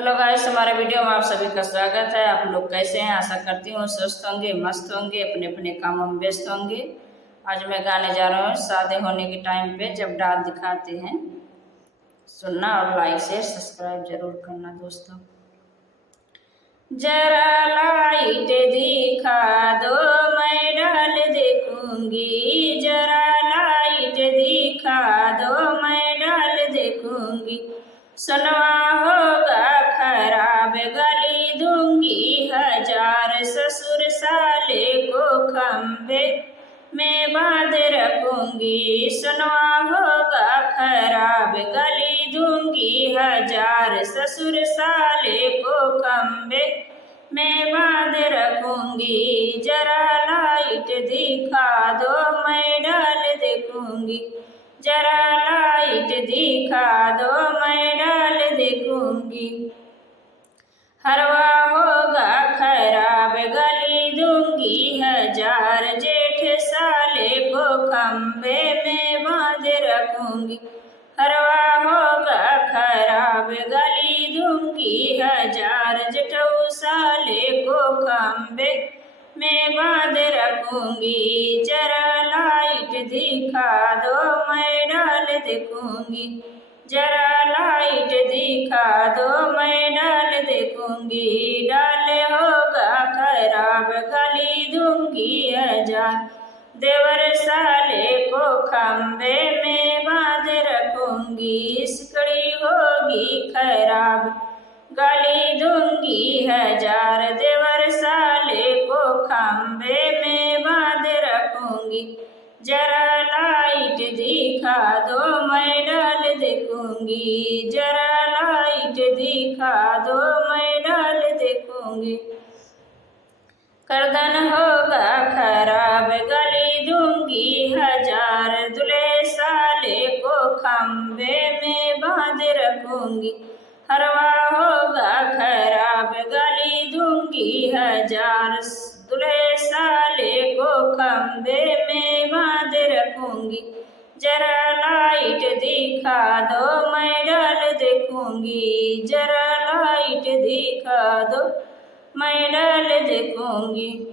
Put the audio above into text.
Hello guys, हमारे video में आप सभी का स्वागत है। आप लोग कैसे हैं? आशा करती हूँ स्वस्थ होंगे, मस्त होंगे, अपने अपने कामों में व्यस्त होंगे। आज मैं गाने जा रहा हूँ शादी होने के टाइम पे जब डाल दिखाते हैं। सुनना और लाइक शेयर सब्सक्राइब जरूर करना दोस्तों। जरा लाइट दिखा दो, मैं डाल देखूंगी। जरा लाइट दिखा दो, मैं डाल देखूंगी। सुनवा होगा खराब, गली दूंगी हजार। ससुर साले को खंबे में बांध रखूंगी। सुनवा होगा खराब, गली दूंगी हजार। ससुर साले को खंबे में बांध रखूंगी। जरा लाइट दिखा दो, मैं डाल देखूंगी। जरा लाइट दिखा दो, मैं डाल देखूंगी। हरवा होगा खराब, गली दूंगी हजार। जेठ साले को खंबे में बांध रखूंगी। हरवा होगा खराब, गली दूंगी हजार। जेठऊ साले को खंबे में बांध रखूंगी। जरा लाइट दिखा दो, मैं डाल देखूंगी। जरा लाइट दिखा दो, मैं डाल देखूंगी। डाल होगा खराब, गली दूंगी हजार। देवर साले को खंबे में बांध रखूंगी। सिकड़ी होगी खराब, गली दूंगी हजार। देवर साले को खंबे में बांध रखूंगी। जरा लाइट दिखा दो, मैं डाल देखूंगी। जरा लाइट दिखा दो, मैं डाल देखूंगी। गर्दन होगा खराब, गली दूंगी हजार। दूल्हे साले को खंबे में बांध रखूंगी। हरवा होगा खराब, गली दूंगी हजार। दूल्हे साले को खंबे में बांध रखूंगी। जरा लाइट दिखा दो, मैं डाल देखूंगी। जरा लाइट दिखा दो, मैं डाल देखूंगी।